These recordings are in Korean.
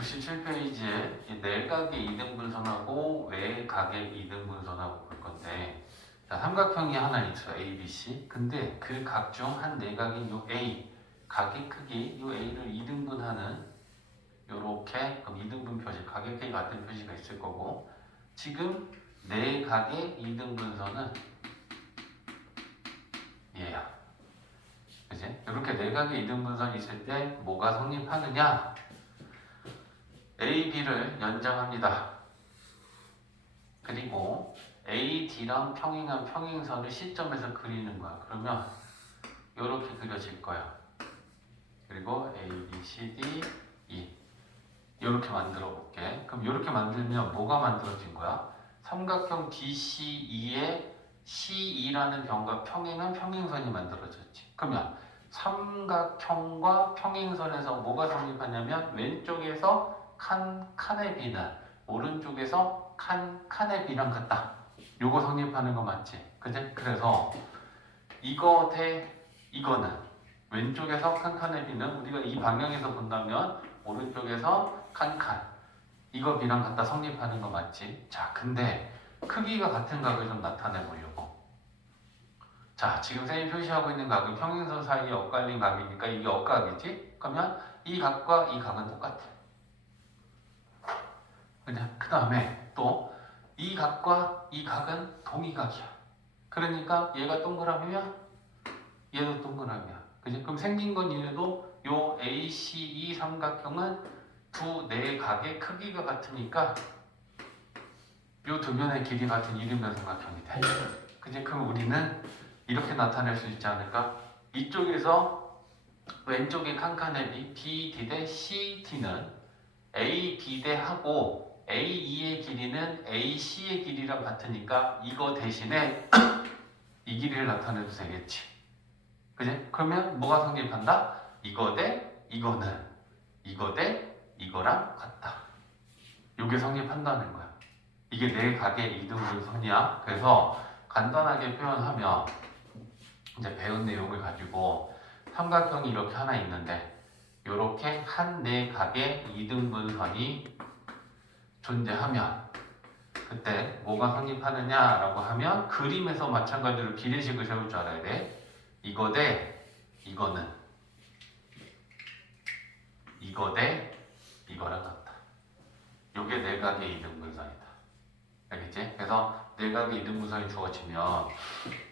67페이지에 내각의 이등분선하고 외각의 이등분선하고 볼 건데, 자, 삼각형이 하나 있어, A, B, C. 근데 그 각 중 한 내각인 요 A, 각의 크기, 요 A를 이등분하는 요렇게, 그럼 이등분 표시, 각의 크기 같은 표시가 있을 거고, 지금 내각의 이등분선은 얘야. 그지? 이렇게 내각의 이등분선이 있을 때 뭐가 성립하느냐? A, B를 연장합니다. 그리고 A, D랑 평행한 평행선을 C점에서 그리는 거야. 그러면 이렇게 그려질 거야. 그리고 A, B, C, D, E 이렇게 만들어 볼게. 그럼 이렇게 만들면 뭐가 만들어진 거야? 삼각형 DCE에 CE라는 변과 평행한 평행선이 만들어졌지. 그러면 삼각형과 평행선에서 뭐가 성립하냐면 왼쪽에서 칸의 B는 오른쪽에서 칸의 B랑 같다. 요거 성립하는 거 맞지? 그지? 그래서 이거 대 이거는 왼쪽에서 칸의 B는 우리가 이 방향에서 본다면 오른쪽에서 칸 이거 B랑 같다 성립하는 거 맞지? 자, 근데 크기가 같은 각을 좀 나타내 보려고. 자, 지금 선생님이 표시하고 있는 각은 평행선 사이에 엇갈린 각이니까 이게 엇각이지? 그러면 이 각과 이 각은 똑같아. 그 다음에 또 이 각과 이 각은 동의각이야. 그러니까 얘가 동그라미면 얘도 동그라미야. 그지? 그럼 생긴 건 이래도 요 ACE 삼각형은 두 내각의 크기가 같으니까 요 두 면의 길이 같은 이등변 삼각형이 돼. 그지? 그럼 우리는 이렇게 나타낼 수 있지 않을까? 이쪽에서 왼쪽에 칸칸의 B, B, D 대 C, D는 A, B 대 하고 A2의 길이는 AC의 길이랑 같으니까 이거 대신에 이 길이를 나타내도 되겠지. 그지? 그러면 뭐가 성립한다? 이거 대 이거는 이거 대 이거랑 같다. 이게 성립한다는 거야. 이게 내 각의 이등분선이야. 그래서 간단하게 표현하면 이제 배운 내용을 가지고 삼각형이 이렇게 하나 있는데 이렇게 한 내각의 이등분선이 존재하면 그때 뭐가 성립하느냐라고 하면 그림에서 마찬가지로 비례식을 세울 줄 알아야 돼. 이거 대 이거는 이거 대 이거랑 같다. 이게 내각의 이등분선이다. 알겠지? 그래서 내각의 이등분선이 주어지면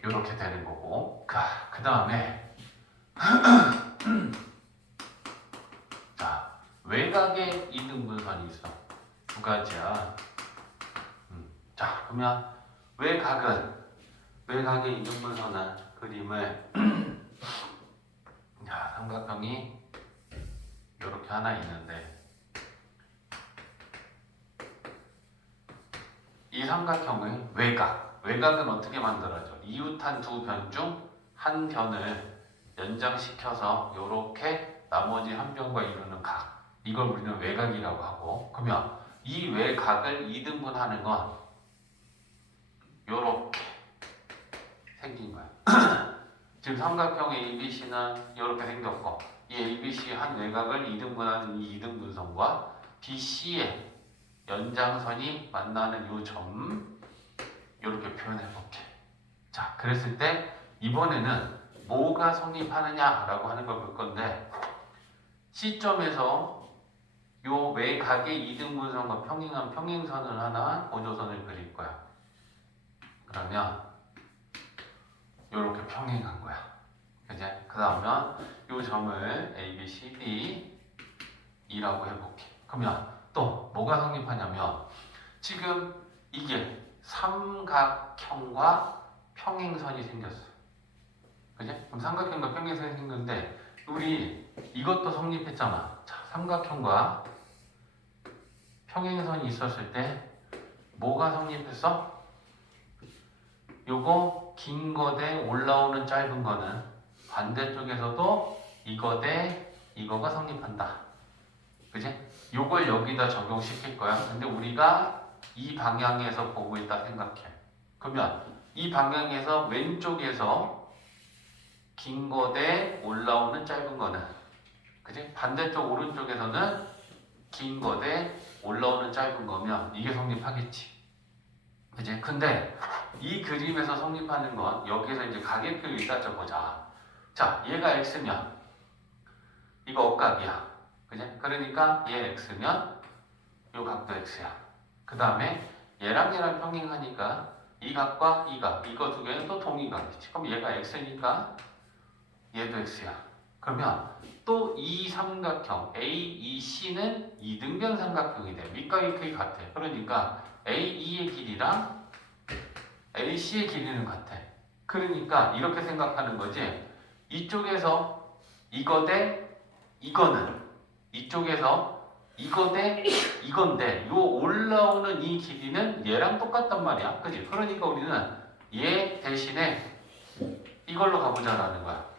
이렇게 되는 거고, 그 다음에 자, 외곽의 이등분선이 있어. 두 가지야. 자, 그러면 외곽의 이등분선은 그림을 자, 삼각형이 이렇게 하나 있는데 이 삼각형의 외곽은 어떻게 만들어져? 이웃한 두 변 중 한 변을 연장시켜서 이렇게 나머지 한 변과 이루는 각, 이걸 우리는 외곽이라고 하고, 그러면 이 외곽을 이등분하는 건 이렇게 생긴 거야. 지금 삼각형 ABC는 이렇게 생겼고, 이 ABC 한 외곽을 이등분하는 이 이등분선과 BC의 연장선이 만나는 이 점, 이렇게 표현해 볼게. 자, 그랬을 때 이번에는 뭐가 성립하느냐라고 하는 걸 볼 건데, C점에서 요 외곽의 이등분선과 평행한 평행선을 하나 보조선을 그릴 거야. 그러면 이렇게 평행한 거야. 이제 그 다음에 이 점을 A, B, C, D, E라고 해볼게. 그러면 또 뭐가 성립하냐면 지금 이게 삼각형과 평행선이 생겼어. 그지? 그럼 삼각형과 평행선이 생겼는데 우리 이것도 성립했잖아. 자, 삼각형과 평행선이 있었을 때 뭐가 성립했어? 요거 긴 거 대 올라오는 짧은 거는 반대쪽에서도 이거 대 이거가 성립한다. 그지? 요걸 여기다 적용시킬 거야. 근데 우리가 이 방향에서 보고 있다 생각해. 그러면 이 방향에서 왼쪽에서 긴 거 대 올라오는 짧은 거는, 그지? 반대쪽 오른쪽에서는 긴 거 대 올라오는 짧은 거면 이게 성립하겠지. 그지? 근데 이 그림에서 성립하는 건 여기서 이제 가계표를 따져보자. 자, 얘가 x면 이거 억각이야. 그지? 그러니까 얘 x면 요 각도 x야. 그 다음에 얘랑 평행하니까 이 각과 이 각, 이거 두 개는 또 동의각이지. 그럼 얘가 x니까 얘도 x야. 그러면 또 이 삼각형 AEC는 이등변 삼각형이 돼. 밑과 윗의 같아. 그러니까 AE의 길이랑 AC의 길이는 같아. 그러니까 이렇게 생각하는 거지. 이쪽에서 이거 대 이거는 이쪽에서 이거 대 이건데 요 올라오는 이 길이는 얘랑 똑같단 말이야. 그지? 그러니까 우리는 얘 대신에 이걸로 가보자라는 거야.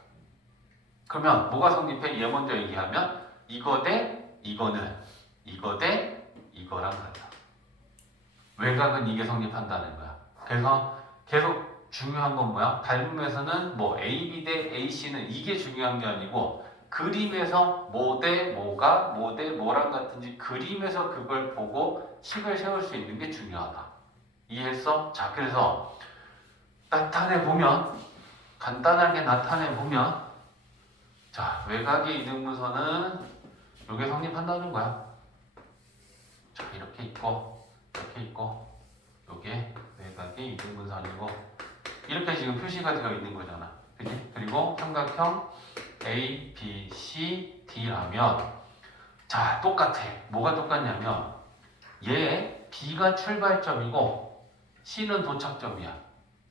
그러면 뭐가 성립해? 얘 먼저 얘기하면 이거 대 이거는 이거 대 이거랑 같아. 외곽은 이게 성립한다는 거야. 그래서 계속 중요한 건 뭐야? 닮음에서는 뭐 AB 대 AC는 이게 중요한 게 아니고 그림에서 뭐 대 뭐가 뭐 대 뭐랑 같은지 그림에서 그걸 보고 식을 세울 수 있는 게 중요하다. 이해했어? 자, 그래서 나타내 보면 간단하게 나타내 보면 자, 외곽의 이등분선은 요게 성립한다는 거야. 자, 이렇게 있고 이렇게 있고 요게 외곽의 이등분선이고 이렇게 지금 표시가 되어 있는 거잖아. 그지? 그리고 삼각형 A, B, C, D라면 자, 똑같아. 뭐가 똑같냐면 얘 B가 출발점이고 C는 도착점이야.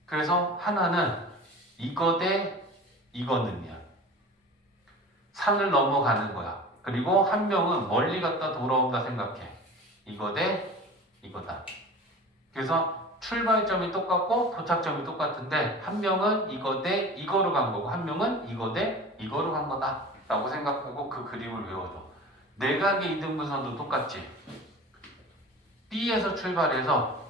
그래서 하나는 이거 대 이거는이야. 산을 넘어가는 거야. 그리고 한 명은 멀리 갔다 돌아온다 생각해. 이거 대 이거다. 그래서 출발점이 똑같고 도착점이 똑같은데 한 명은 이거 대 이거로 간 거고 한 명은 이거 대 이거로 간 거다 라고 생각하고 그 그림을 외워줘. 내각의 이등분선도 똑같지. B에서 출발해서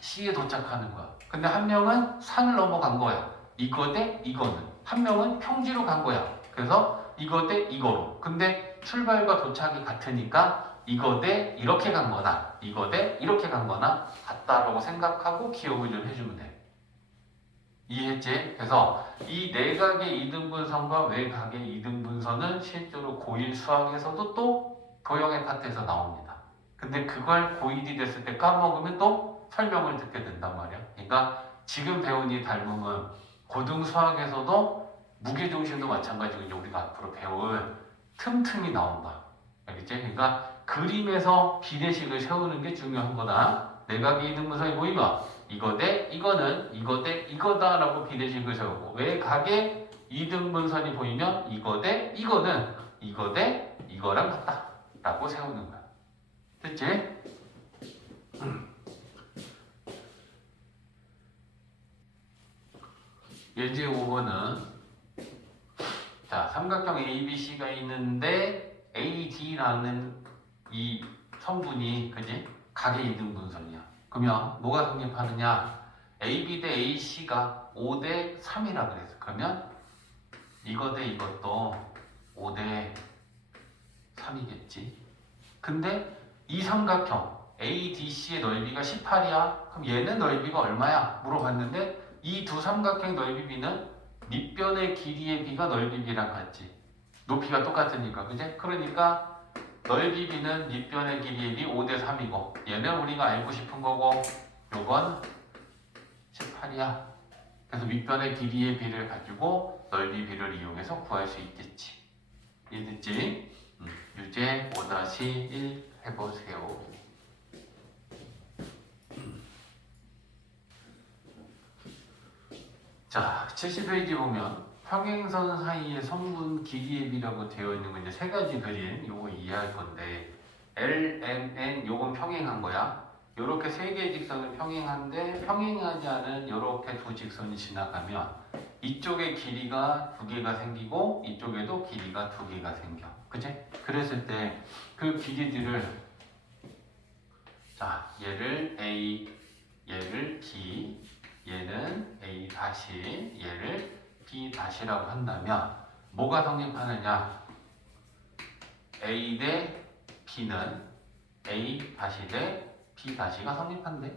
C에 도착하는 거야. 근데 한 명은 산을 넘어간 거야. 이거 대 이거는. 한 명은 평지로 간 거야. 그래서 이거 대 이거로. 근데 출발과 도착이 같으니까 이거 대 이렇게 간 거나 이거 대 이렇게 간 거나 같다라고 생각하고 기억을 좀 해주면 돼. 이해했지? 그래서 이 내각의 이등분선과 외각의 이등분선은 실제로 고1 수학에서도 또 도형의 파트에서 나옵니다. 근데 그걸 고1이 됐을 때 까먹으면 또 설명을 듣게 된단 말이야. 그러니까 지금 배운 이 닮음은 고등 수학에서도 무게중심도 마찬가지고 이제 우리가 앞으로 배울 틈틈이 나온다. 알겠지? 그러니까 그림에서 비례식을 세우는 게 중요한 거다. 내각의 이등분선이 보이면 이거 대 이거는 이거 대 이거다라고 비례식을 세우고 외각의 이등분선이 보이면 이거 대 이거는 이거 대 이거랑 같다라고 세우는 거야. 됐지? 예제 5번은 자, 삼각형 ABC가 있는데 AD라는 이 성분이 그지? 각의 이등분선이야. 그러면 뭐가 성립하느냐? AB 대 AC가 5 대 3이라 그랬어. 그러면 이거 대 이것도 5 대 3이겠지. 근데 이 삼각형 ADC의 넓이가 18이야. 그럼 얘는 넓이가 얼마야? 물어봤는데 이 두 삼각형 넓이 B는 밑변의 길이의 B가 넓이 B랑 같지. 높이가 똑같으니까. 그지? 그러니까 넓이 B는 밑변의 길이의 B 5 대 3이고 얘는 우리가 알고 싶은 거고 요건 18이야. 그래서 밑변의 길이의 B를 가지고 넓이 B를 이용해서 구할 수 있겠지. 이해됐지? 유제 5-1 해보세요. 자, 70페이지 보면 평행선 사이의 성분 길이의 B라고 되어 있는 건 이제 세 가지 그림 요거 이해할 건데 L, M, N 요건 평행한 거야. 요렇게 세 개의 직선을 평행한데 평행하지 않은 요렇게 두 직선이 지나가면 이쪽에 길이가 두 개가 생기고 이쪽에도 길이가 두 개가 생겨. 그치? 그랬을 때 그 길이들을 자, 얘를 A, 얘를 B, 얘는 A 다시, 얘를 B 다시라고 한다면 뭐가 성립하느냐? A 대 B는 A 다시 대 B 다시가 성립한대.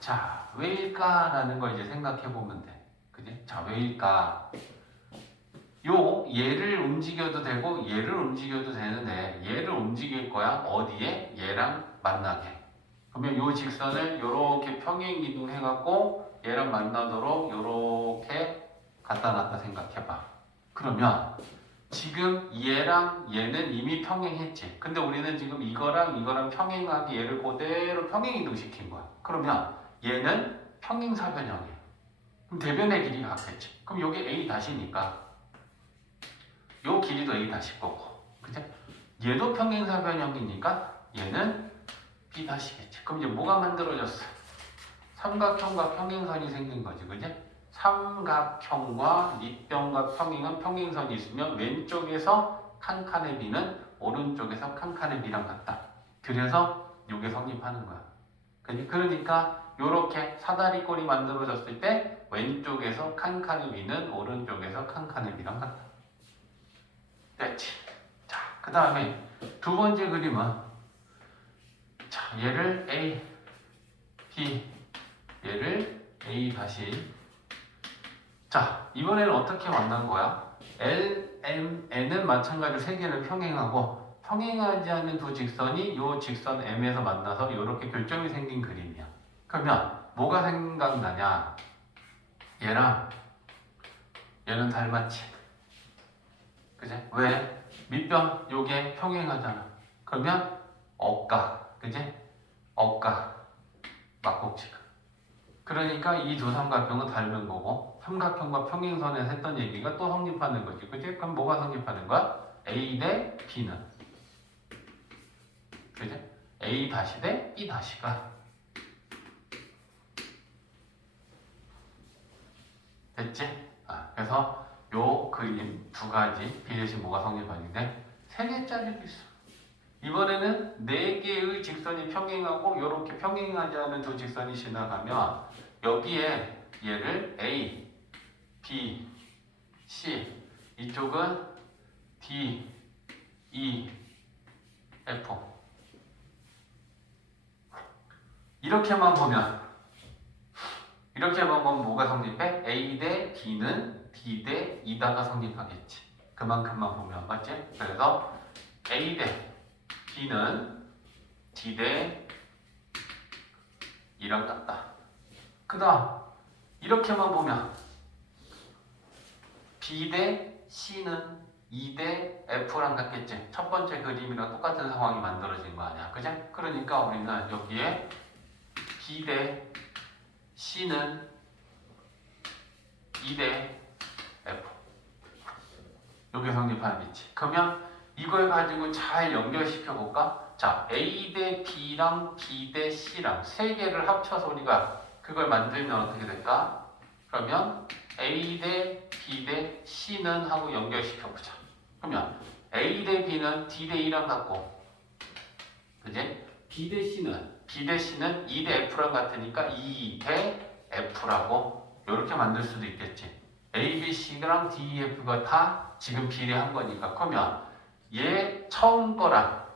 자, 왜일까라는 걸 이제 생각해 보면 돼. 그지? 자, 왜일까? 얘를 움직여도 되고 얘를 움직여도 되는데 얘를 움직일 거야. 어디에? 얘랑 만나게. 그러면 요 직선을 요렇게 평행 이동해 갖고 얘랑 만나도록 요렇게 갖다 놨다 생각해 봐. 그러면 지금 얘랑 얘는 이미 평행했지. 근데 우리는 지금 이거랑 평행하게 얘를 그대로 평행 이동시킨 거야. 그러면 얘는 평행사변형이야. 그럼 대변의 길이가 같겠지. 그럼 여기 A 다시니까 요 길이도 A 다시 거고. 그치? 얘도 평행사변형이니까 얘는 B 다시겠지. 그럼 이제 뭐가 만들어졌어? 삼각형과 평행선이 생긴 거지. 그치? 삼각형과 밑변과 평행은 평행선이 있으면 왼쪽에서 칸칸의 B는 오른쪽에서 칸칸의 B랑 같다. 그래서 이게 성립하는 거야. 그러니까 이렇게 사다리꼴이 만들어졌을 때 왼쪽에서 칸칸의 B는 오른쪽에서 칸칸의 B랑 같다. 됐지. 자, 그 다음에 두 번째 그림은 자, 얘를 A, B, 얘를 A 다시. 자, 이번에는 어떻게 만난 거야? L, M, N은 마찬가지로 세 개를 평행하고 평행하지 않는 두 직선이 이 직선 M에서 만나서 이렇게 교점이 생긴 그림이야. 그러면 뭐가 생각나냐? 얘랑 얘는 닮았지. 그지? 왜? 밑변 요게 평행하잖아. 그러면 억가, 그지? 억가, 막곡지가. 그러니까 이 두 삼각형은 닮은 거고 삼각형과 평행선에서 했던 얘기가 또 성립하는 거지. 그지? 그럼 뭐가 성립하는 거야? A 대 B는. 그지? A 다시 대 B 다시가. 됐지? 그래서 요 그림 두 가지 B 대신 뭐가 성립하는데 세 개짜리도 있어. 이번에는 네 개의 직선이 평행하고 이렇게 평행하지 않은 두 직선이 지나가면 여기에 얘를 A, B, C 이쪽은 D, E, F 이렇게만 보면 뭐가 성립해? A 대 B는 D 대 E다가 성립하겠지. 그만큼만 보면 맞지? 그래서 A 대 B는 D 대 E랑 같다. 그 다음 이렇게만 보면 B 대 C는 E 대 F랑 같겠지. 첫 번째 그림이랑 똑같은 상황이 만들어진 거 아니야. 그지? 그러니까 우리는 여기에 B 대 C는 E 대 F 여기 성립하겠지. 그러면 이걸 가지고 잘 연결시켜 볼까? 자, A 대 B랑 B 대 C랑 세 개를 합쳐서 우리가 그걸 만들면 어떻게 될까? 그러면 A 대 B 대 C는 하고 연결시켜 보자. 그러면 A 대 B는 D 대 E랑 같고, 그지? B 대 C는 E 대 F랑 같으니까 E 대 F라고 이렇게 만들 수도 있겠지. A, B, C랑 D, E, F가 다 지금 비례한 거니까. 그러면 얘 처음 거랑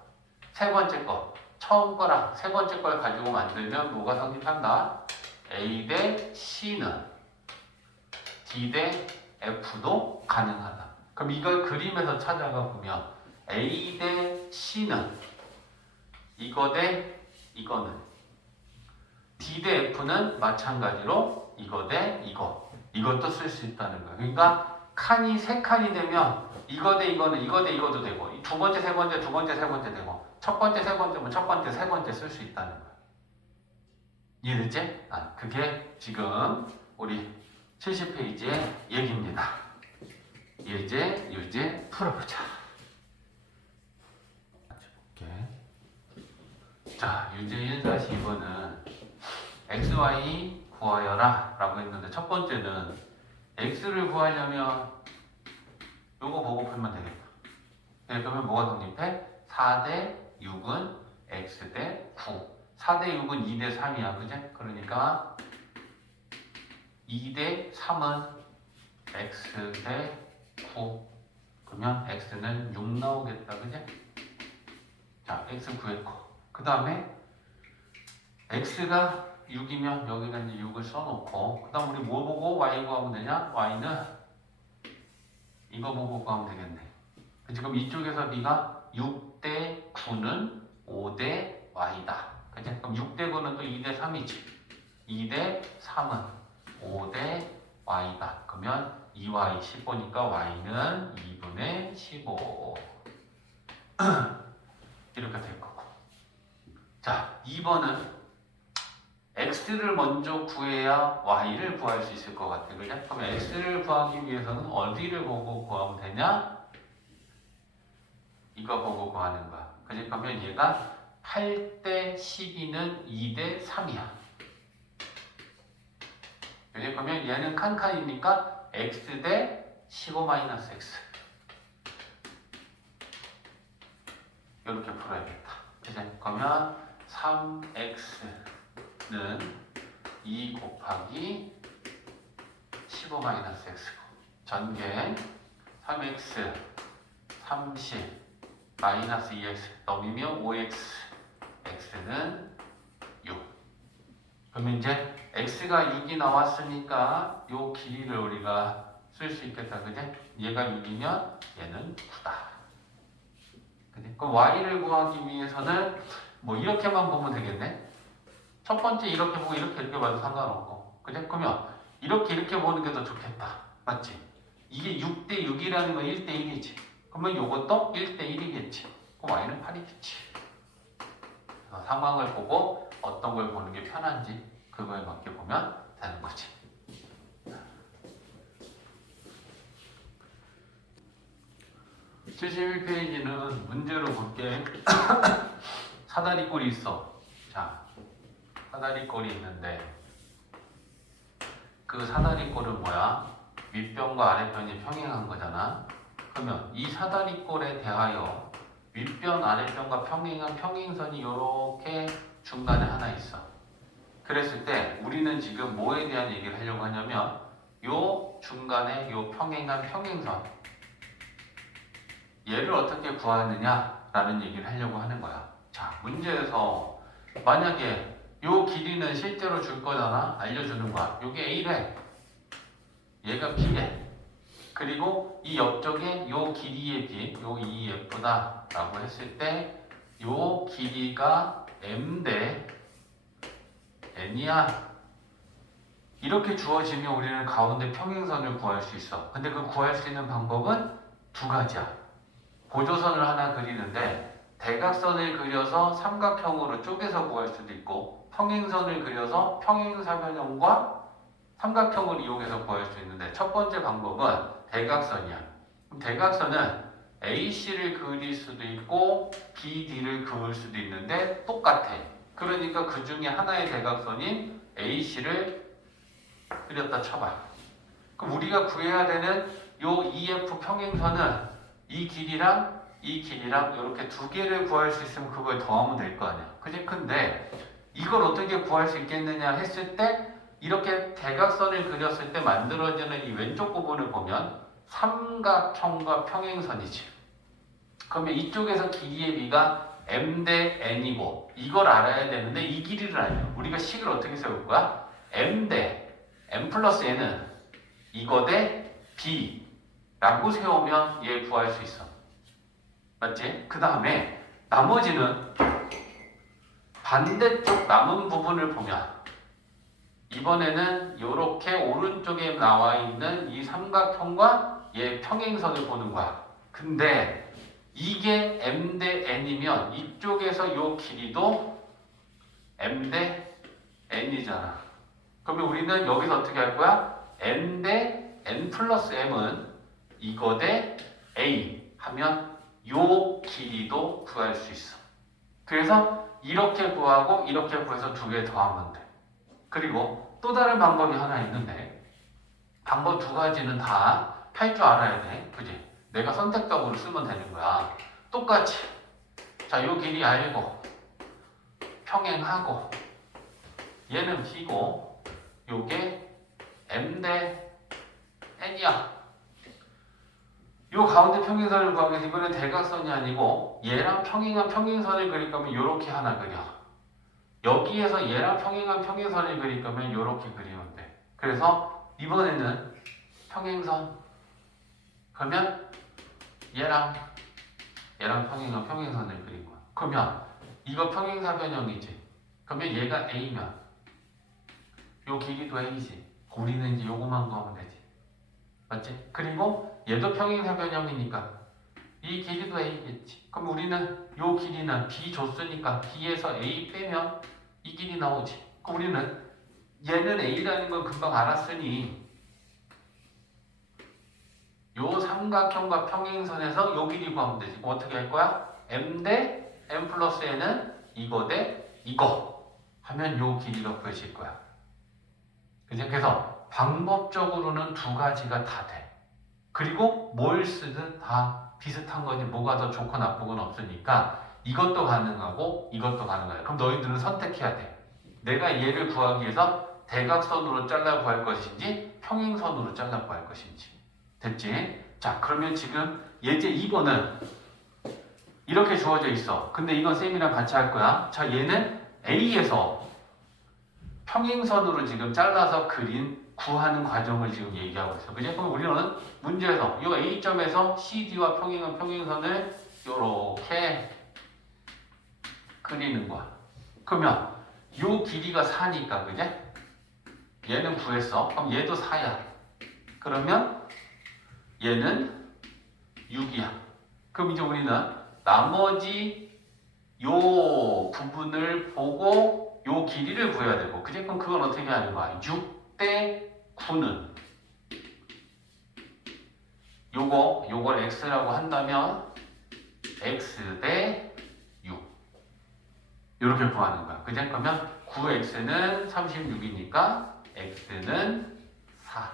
세 번째 거, 처음 거랑 세 번째 걸 가지고 만들면 뭐가 성립한다? A 대 C는 D 대 F도 가능하다. 그럼 이걸 그림에서 찾아가 보면 A 대 C는 이거 대 이거는 D 대 F는 마찬가지로 이거 대 이것도 쓸 수 있다는 거예요. 그러니까 칸이 세 칸이 되면 이거 대 이거는 이거 대 이것도 되고 두 번째 세 번째 두 번째 세 번째 되고 첫 번째 세 번째면 첫 번째 세 번째 쓸 수 있다는 거예요. 이해됐지? 그게 지금 우리 70페이지의 얘기입니다. 유제 풀어보자. 자, 유제 1-2번은 XY 구하여라 라고 했는데 첫 번째는 X를 구하려면 요거 보고 풀면 되겠다. 네, 그러면 뭐가 성립해? 4대 6은 X 대 9 4대 6은 2대 3이야. 그지? 그러니까 2대 3은 X 대 9 그러면 X는 6 나오겠다. 그지? 자, 자, x 구했고 그 다음에 x가 6이면 여기다 이제 6을 써놓고 그 다음 우리 뭐 보고 y 구하면 되냐? y는 이거 보고 구하면 되겠네. 지금 이쪽에서 b가 6대 9는 5대 y다. 그치? 그럼 6대 9는 또 2대 3이지. 2대 3은 5대 y다. 그러면 2y 15니까 y는 2분의 15 이렇게 될 거고. 자, 2번은 x를 먼저 구해야 y를 구할 수 있을 것 같아. 그죠? 그럼 x를 구하기 위해서는 어디를 보고 구하면 되냐? 이거 보고 구하는 거야. 그지? 그러면 얘가 8대 12는 2대 3이야. 그지? 그러면 얘는 칸칸이니까 x 대 15-x. 이렇게 풀어야겠다. 그지? 그러면 3x는 2 곱하기 15-x고 전개 3x 30 마이너스 2x 넘이면 5x x는 6. 그러면 이제 x가 6이 나왔으니까 요 길이를 우리가 쓸 수 있겠다. 그지? 얘가 6이면 얘는 9다. 그지? 그럼 y를 구하기 위해서는 뭐 이렇게만 보면 되겠네. 첫 번째 이렇게 보고 이렇게 봐도 상관없고. 그지? 그러면 이렇게 보는 게 더 좋겠다. 맞지? 이게 6대 6이라는 건 1대 1이지. 그러면 요것도 1대 1이겠지. 그럼 y는 8이겠지. 상황을 보고 어떤 걸 보는 게 편한지 그거에 맞게 보면 되는 거지. (71페이지는) 문제로 볼게. 사다리꼴이 있어. 자, 사다리꼴이 있는데 그 사다리꼴은 뭐야? 윗변과 아랫변이 평행한 거잖아. 그러면 이 사다리꼴에 대하여 윗변, 아랫변과 평행한 평행선이 이렇게 중간에 하나 있어. 그랬을 때 우리는 지금 뭐에 대한 얘기를 하려고 하냐면 요 중간에 요 평행한 평행선 얘를 어떻게 구하느냐라는 얘기를 하려고 하는 거야. 자, 문제에서 만약에 요 길이는 실제로 줄 거잖아. 알려주는 거야. 요게 A래. 얘가 B래. 그리고 이 옆쪽에 요 길이의 B, 요 EF다 라고 했을 때 요 길이가 M 대 N이야. 이렇게 주어지면 우리는 가운데 평행선을 구할 수 있어. 근데 그 구할 수 있는 방법은 두 가지야. 보조선을 하나 그리는데 대각선을 그려서 삼각형으로 쪼개서 구할 수도 있고 평행선을 그려서 평행사변형과 삼각형을 이용해서 구할 수 있는데 첫 번째 방법은 대각선이야. 그럼 대각선은 AC를 그릴 수도 있고 BD를 그을 수도 있는데 똑같아. 그러니까 그 중에 하나의 대각선인 AC를 그렸다 쳐봐. 그럼 우리가 구해야 되는 요 EF 평행선은 이 길이랑 이렇게 두 개를 구할 수 있으면 그걸 더하면 될 거 아니야. 그지? 근데 이걸 어떻게 구할 수 있겠느냐 했을 때 이렇게 대각선을 그렸을 때 만들어지는 이 왼쪽 부분을 보면 삼각형과 평행선이지. 그러면 이쪽에서 길이의 B가 M 대 N이고 이걸 알아야 되는데 이 길이를 알려. 우리가 식을 어떻게 세울 거야? M 대 M 플러스 N은 이거 대 B 라고 세우면 얘 구할 수 있어. 맞지? 그 다음에 나머지는 반대쪽 남은 부분을 보면 이번에는 이렇게 오른쪽에 나와 있는 이 삼각형과 얘 평행선을 보는 거야. 근데 이게 M 대 N이면 이쪽에서 이 길이도 M 대 N이잖아. 그러면 우리는 여기서 어떻게 할 거야? N 대 N 플러스 M은 이거 대 A 하면 요 길이도 구할 수 있어. 그래서 이렇게 구하고 이렇게 구해서 두 개 더하면 돼. 그리고 또 다른 방법이 하나 있는데 방법 두 가지는 다 할 줄 알아야 돼. 그지? 내가 선택적으로 쓰면 되는 거야. 똑같이 자, 요 길이 알고 평행하고 얘는 B고 요게 M 대 N이야. 요 가운데 평행선을 구하기 위해서 이번엔 대각선이 아니고 얘랑 평행한 평행선을 그릴 거면 요렇게 하나 그려. 여기에서 얘랑 평행한 평행선을 그릴 거면 요렇게 그리면 돼. 그래서 이번에는 평행선 그러면 얘랑 평행한 평행선을 그린 거야. 그러면 이거 평행사변형이지. 그러면 얘가 A면 요 길이도 A지. 우리는 이제 요거만 구하면 되지. 맞지? 그리고 얘도 평행사변형이니까 이 길이도 A겠지. 그럼 우리는 요 길이는 B 줬으니까 B에서 A 빼면 이 길이 나오지. 그럼 우리는 얘는 A라는 걸 금방 알았으니 요 삼각형과 평행선에서 요 길이 구하면 되지. 그럼 어떻게 할 거야? M 대 M 플러스 N은 이거 대 이거 하면 요 길이가 구해질 거야. 그지? 그래서 방법적으로는 두 가지가 다 돼. 그리고 뭘 쓰든 다 비슷한 거지. 뭐가 더 좋고 나쁘건 없으니까 이것도 가능하고 이것도 가능하다. 그럼 너희들은 선택해야 돼. 내가 얘를 구하기 위해서 대각선으로 잘라 구할 것인지 평행선으로 잘라 구할 것인지. 됐지? 자, 그러면 지금 예제 2번은 이렇게 주어져 있어. 근데 이건 쌤이랑 같이 할 거야. 자, 얘는 A에서 평행선으로 지금 잘라서 구하는 과정을 지금 얘기하고 있어. 그지? 그럼 우리는 문제에서 이 A점에서 CD와 평행한 평행선을 이렇게 그리는 거야. 그러면 이 길이가 4니까, 그지? 얘는 구했어. 그럼 얘도 4야. 그러면 얘는 6이야. 그럼 이제 우리는 나머지 요 부분을 보고 요 길이를 구해야 되고, 그지? 그럼 그건 어떻게 하는 거야? 6 대 9는 요걸 x라고 한다면 x 대 6 이렇게 구하는 거야. 그지? 그러면 9x는 36이니까 x는 4.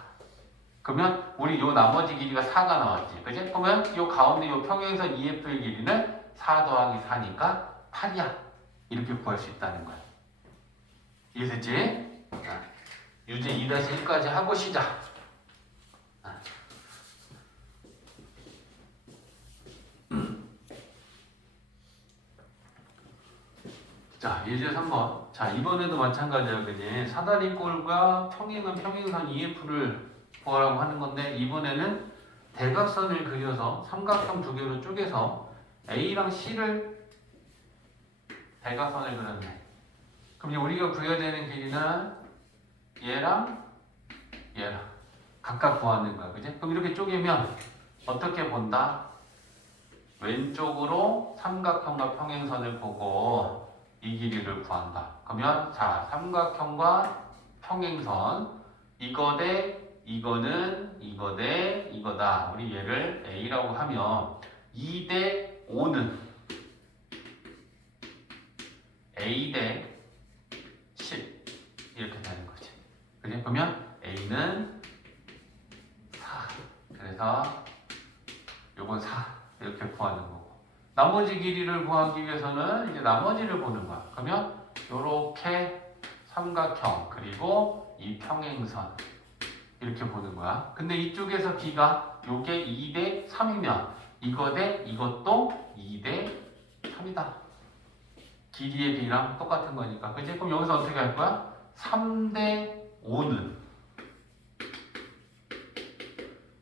그러면 우리 요 나머지 길이가 4가 나왔지. 그지? 그러면 요 가운데 요 평행선 EF의 길이는 4 더하기 4니까 8이야. 이렇게 구할 수 있다는 거야. 이해됐지? 자, 유제 2-1까지 하고 시작. 자, 예제 3번. 자, 이번에도 마찬가지야, 그지? 사다리꼴과 평행한 평행선 EF를 구하라고 하는 건데, 이번에는 대각선을 그려서 삼각형 두 개로 쪼개서 A랑 C를 대각선을 그렸네. 그럼 이제 우리가 구해야 되는 길이는 얘랑 각각 구하는 거야, 그지? 그럼 이렇게 쪼개면 어떻게 본다? 왼쪽으로 삼각형과 평행선을 보고 이 길이를 구한다. 그러면 자, 삼각형과 평행선 이거 대 이거는 이거 대 이거다. 우리 얘를 A라고 하면 2 대 5는 A 대 10 이렇게 되는 거지. 그지? 그러면 A는 4. 그래서 요건 4 이렇게 구하는 거고. 나머지 길이를 구하기 위해서는 이제 나머지를 보는 거야. 그러면 요렇게 삼각형 그리고 이 평행선 이렇게 보는 거야. 근데 이쪽에서 B가 요게 2 대 3이면 이거 대 이것도 2 대 3이다. 길이의 B랑 똑같은 거니까. 그치? 그럼 여기서 어떻게 할 거야? 3 대 5는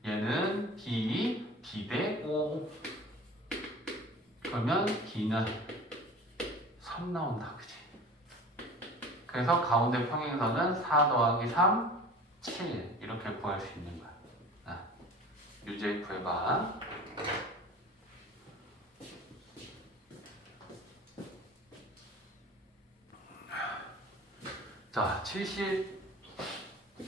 얘는 B 대 5. 그러면 B는 3 나온다. 그치? 그래서 가운데 평행선은 4 더하기 3, 7 이렇게 구할 수 있는 거야. 유제 구해봐. 자,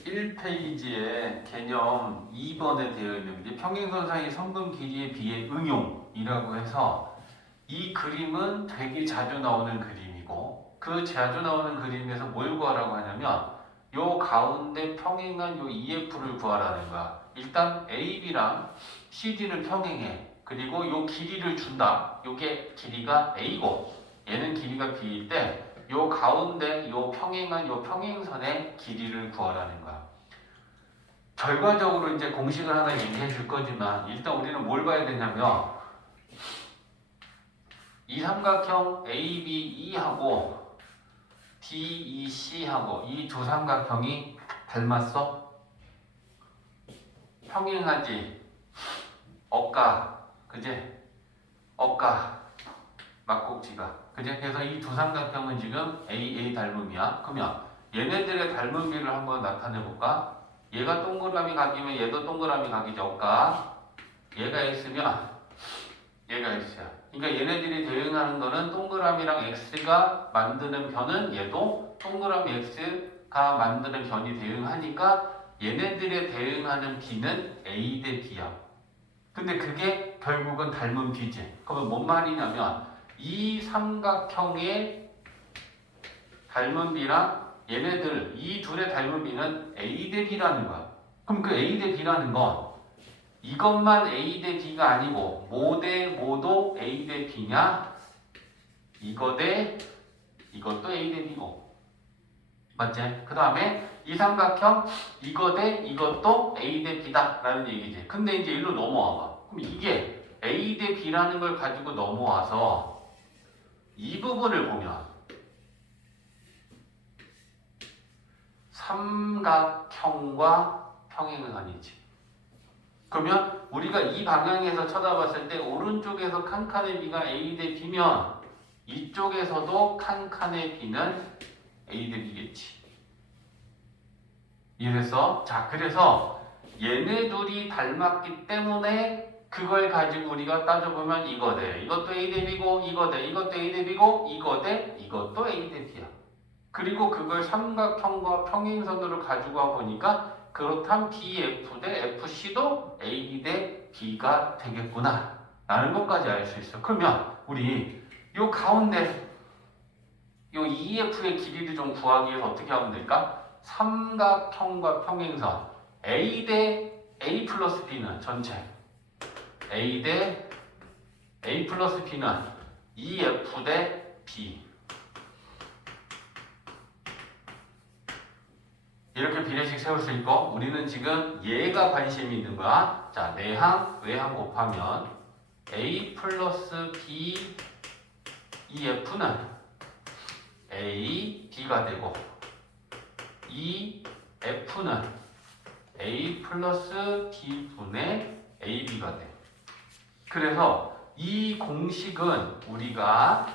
71페이지에 개념 2번에 되어 있는 게 평행선 사이 성분 길이의 비의 응용이라고 해서 이 그림은 되게 자주 나오는 그림이고 그 자주 나오는 그림에서 뭘 구하라고 하냐면 요 가운데 평행한 요 EF를 구하라는 거야. 일단 AB랑 CD는 평행해. 그리고 요 길이를 준다. 요게 길이가 A고 얘는 길이가 B일 때 요 가운데 요 평행한 요 평행선의 길이를 구하라는 거야. 결과적으로 이제 공식을 하나 얘기해 줄 거지만 일단 우리는 뭘 봐야 되냐면 이 삼각형 ABE하고 DEC하고 이 두 삼각형이 닮았어? 평행하지? 억가, 그제? 억가, 막꼭지가, 그제? 그래서 이 두 삼각형은 지금 AA 닮음이야. 그러면 얘네들의 닮음비를 한번 나타내 볼까? 얘가 동그라미 각이면 얘도 동그라미 각이죠. 억가. 얘가 X면 얘가 X야. 그러니까 얘네들이 대응하는 거는 동그라미랑 X가 만드는 변은 얘도 동그라미 X가 만드는 변이 대응하니까 얘네들의 대응하는 B는 A 대 B야. 근데 그게 결국은 닮은 B지. 그러면 뭔 말이냐면 이 삼각형의 닮은 B랑 얘네들 이 둘의 닮은 B는 A 대 B라는 거야. 그럼 그 A 대 B라는 건 이것만 A 대 B가 아니고 뭐 대 뭐도 A 대 B냐? 이거 대 이것도 A 대 B고 맞지? 그 다음에 이 삼각형 이거 대 이것도 A 대 B다 라는 얘기지. 근데 이제 일로 넘어와봐. 그럼 이게 A 대 B라는 걸 가지고 넘어와서 이 부분을 보면 삼각형과 평행은 아니지. 그러면 우리가 이 방향에서 쳐다봤을 때 오른쪽에서 칸칸의 B가 A 대 B면 이쪽에서도 칸칸의 B는 A 대 B겠지. 이해됐어? 자, 그래서 얘네 둘이 닮았기 때문에 그걸 가지고 우리가 따져보면 이거 대 이것도 A 대 B고 이거 대 이것도 A 대 B고 이거 대 이것도 A 대 B야. 그리고 그걸 삼각형과 평행선으로 가지고 와 보니까 그렇다면 BF 대 FC도 AB 대 B가 되겠구나 라는 것까지 알 수 있어. 그러면 우리 요 가운데 요 EF의 길이를 좀 구하기 위해서 어떻게 하면 될까? 삼각형과 평행선 A 대 A 플러스 B는 전체 A 대 A 플러스 B는 EF 대 B 이렇게 비례식 세울 수 있고 우리는 지금 얘가 관심이 있는 거야. 자, 내항, 외항 곱하면 A 플러스 B EF는 A, B가 되고 EF는 A 플러스 B분의 AB가 돼. 그래서 이 공식은 우리가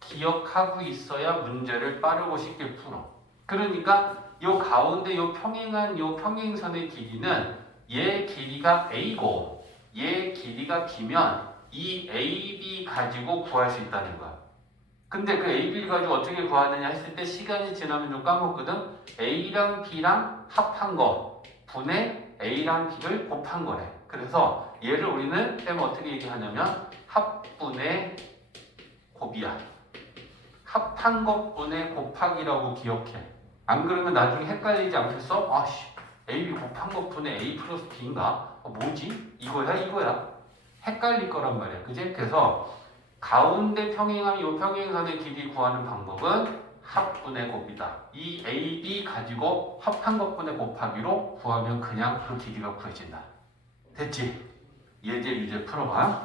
기억하고 있어야 문제를 빠르고 쉽게 풀어. 그러니까 요 가운데 요 평행한 요 평행선의 길이는 얘 길이가 A고 얘 길이가 B면 이 AB 가지고 구할 수 있다는 거야. 근데 그 AB를 가지고 어떻게 구하느냐 했을 때 시간이 지나면 좀 까먹거든. A랑 B랑 합한 거 분의 A랑 B를 곱한 거래. 그래서 얘를 우리는 때문에 어떻게 얘기하냐면 합분의 곱이야. 합한 것분의 곱하기라고 기억해. 안 그러면 나중에 헷갈리지 않겠어? 아씨, AB 곱한 것분의 A 플러스 B인가? 뭐지? 이거야? 이거야? 헷갈릴 거란 말이야. 그지? 그래서 가운데 평행한 이 평행선의 길이 구하는 방법은 합분의 곱이다. 이 AB 가지고 합한 것분의 곱하기로 구하면 그냥 그 길이가 구해진다. 됐지? 예제, 유제 풀어봐.